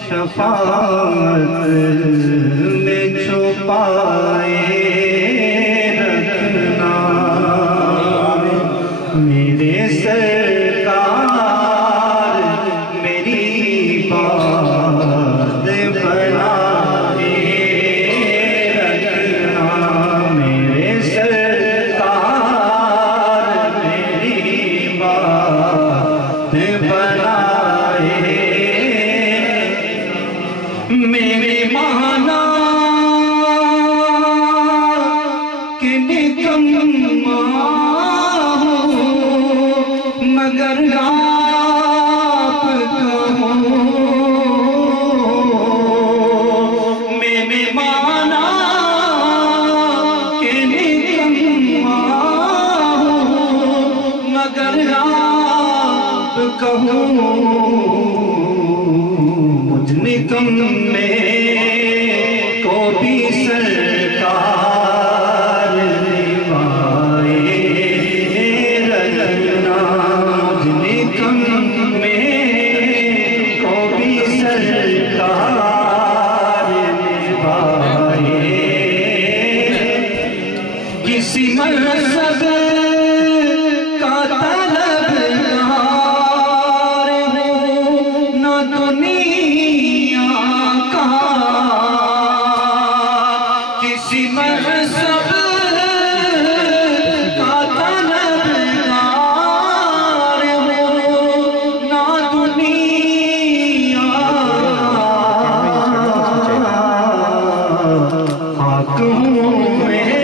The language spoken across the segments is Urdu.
شفاعت میں چھپائے رکھنا میرے سرکار میری بات بنائے رکھنا میرے سرکار میری بات بنائے میرے مانا کہ نکما ہوں مگر آپ کہوں میرے مانا کہ نکما ہوں مگر آپ کہوں مجھ نکمے کو بھی سرکار نبھائے رکھنا مجھ نکمے کو بھی سرکار نبھائے کسی منصب کا طلبگار ہوں نہ دنیا کا کسی منصب کا طلبگار ہوں نہ دنیا حق ہوں میں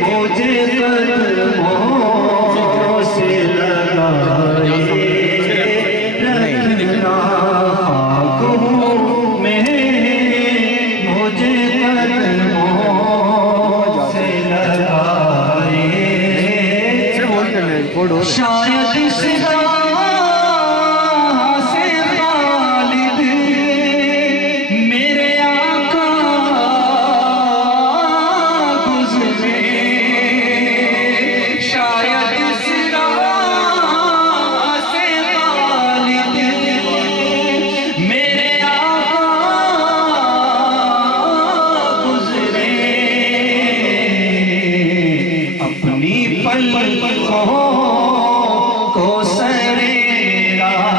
مجھے قدموں سے لگائے رکھنا حق ہوں میں مجھے قدموں سے لگائے شاید اس راہ سے خالد میرے آقا گزرے شاید اس راہ سے خالد میرے آقا گزرے اپنی پلکوں کو سرے راہ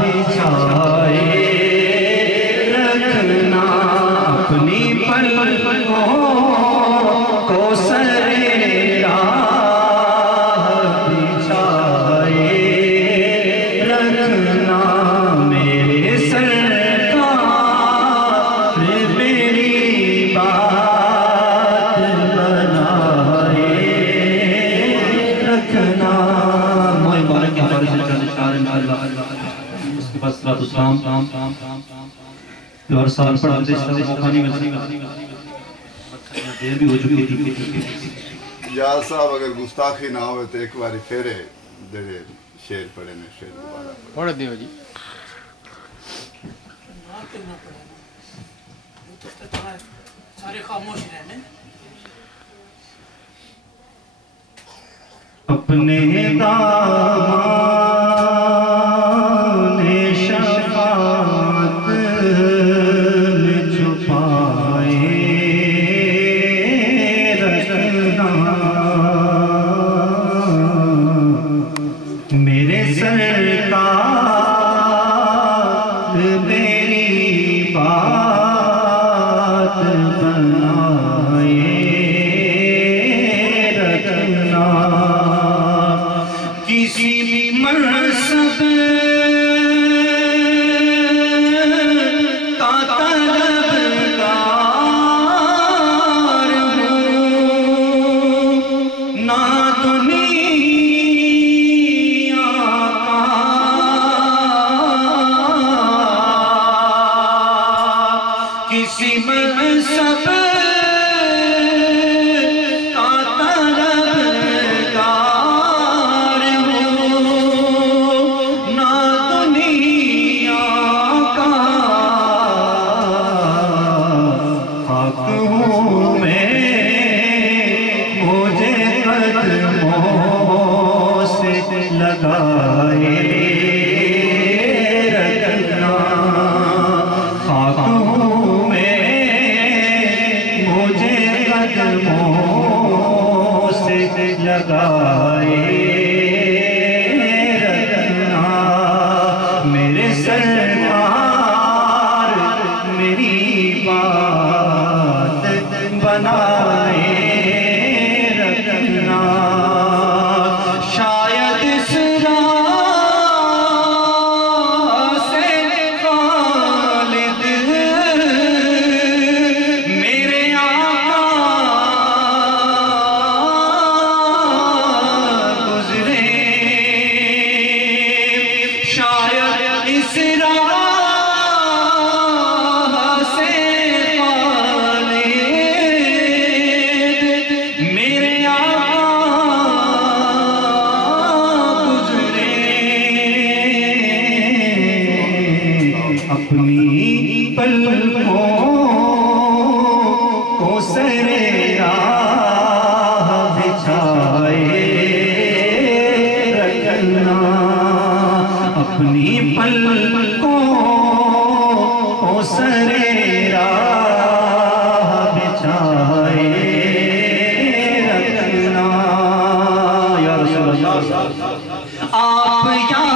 بچھائے رکھنا اپنی پلکوں کو سرے راہ بچھائے رکھنا میرے سرکار میری بات بنائے رکھنا موئے مبارک کے ہمارے سرکار نشار انشاءاللہ اس کے بعد صلاة السلام جو ہر سال پڑھتے اس طرح موقع نہیں ملتی دیر بھی ہو چکی تھی یا صاحب اگر گستاخی نہ ہوئے تو ایک باری پھیرے دے شیر پڑھے میں شیر دوبارہ پڑھ دیو جی سارے خاموش رہنے اپنے دامان شفاعت میں چھپائے رکھنا میرے سرکار میری بات بنائے رکھنا کسی لگائے رکھنا خاکوں میں مجھے قدموں سے لگائے رکھنا میرے سرکار میری بات بنائے رکھنا شاید اس راہ سے خالد میرے آقا گزرے شاید اس راہ سے خالد میرے اپنی پلکوں کو سر راہ بچھائے رکھنا اپنی پلکوں کو سر راہ بچھائے رکھنا یا رسول اللہ آپ یہاں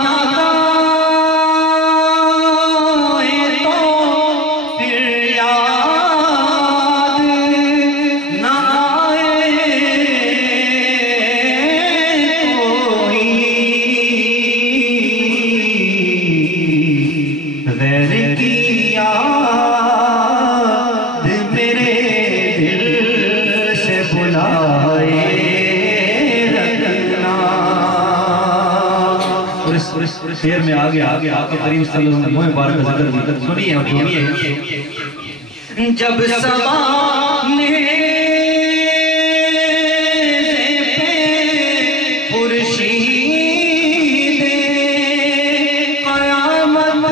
شیر میں آگے آقا کریم صلی اللہ علیہ وسلم مبارک ذکر سنیے اور سنیے جب سوانے پرشید قیامت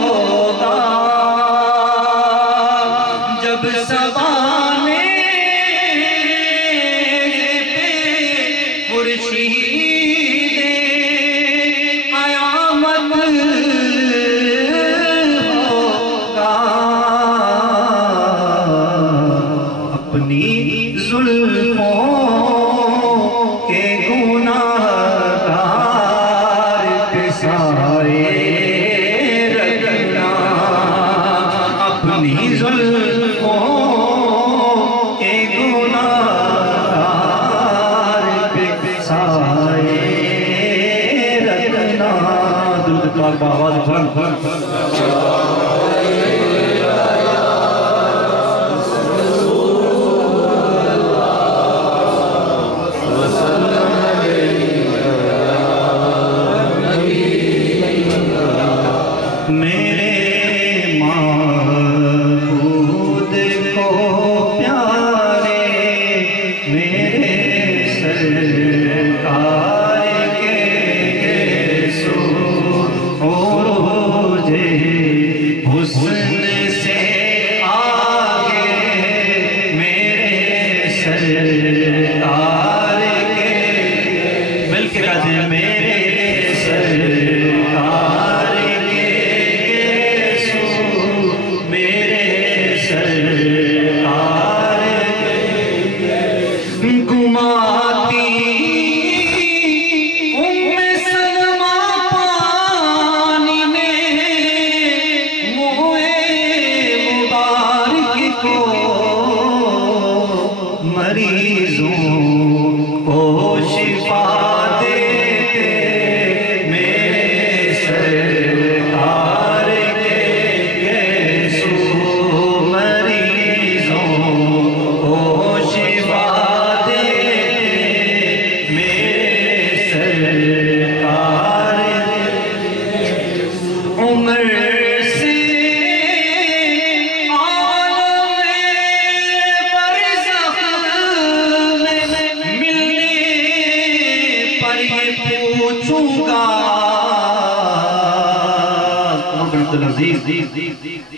ہوگا جب سوانے پرشید آواز بلند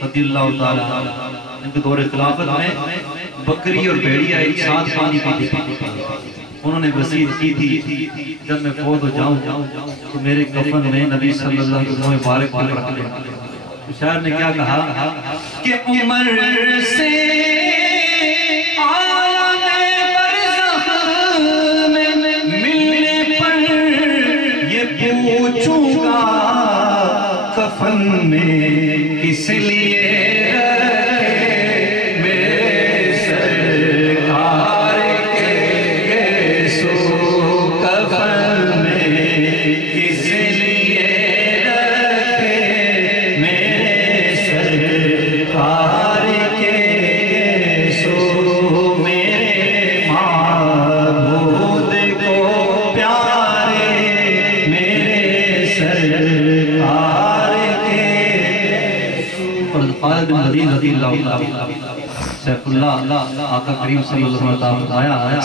رضی اللہ تعالیٰ ان کے دور خلافت میں بکری اور بھیڑیا ایک ساتھ پانی پیتے تھے انہوں نے وصیت کی تھی جب میں فوت ہو جاؤں تو میرے کفن میں نبی صلی اللہ علیہ وسلم مبارک کو رکھ لیں۔ شاعر نے کیا کہا کہ عمر سے عالم برزخ میں ملنے پر یہ پوچھوں گا کفن میں کس لیے سیف اللہ آقا کریم صلی اللہ علیہ وسلم آیا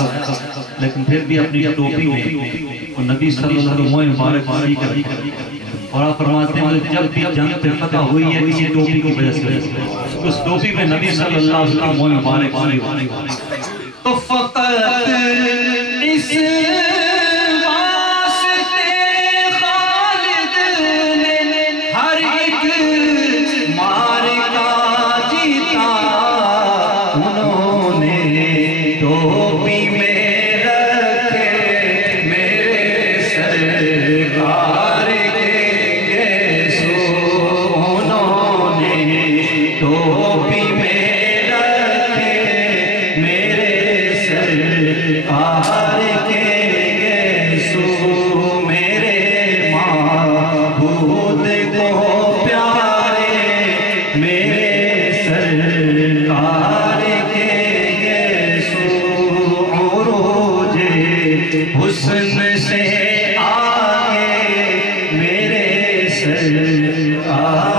لیکن پھر بھی اپنی ٹوپی میں وہ نبی صلی اللہ علیہ وسلم مبارک کر اور آپ فرماتے ہیں جب بھی جنگ پہ فتح ہوئی ہے اسی ٹوپی کی وجہ سے اس ٹوپی میں نبی صلی اللہ علیہ وسلم مبارک تو فقط اس حسن سے آگے میرے سرکار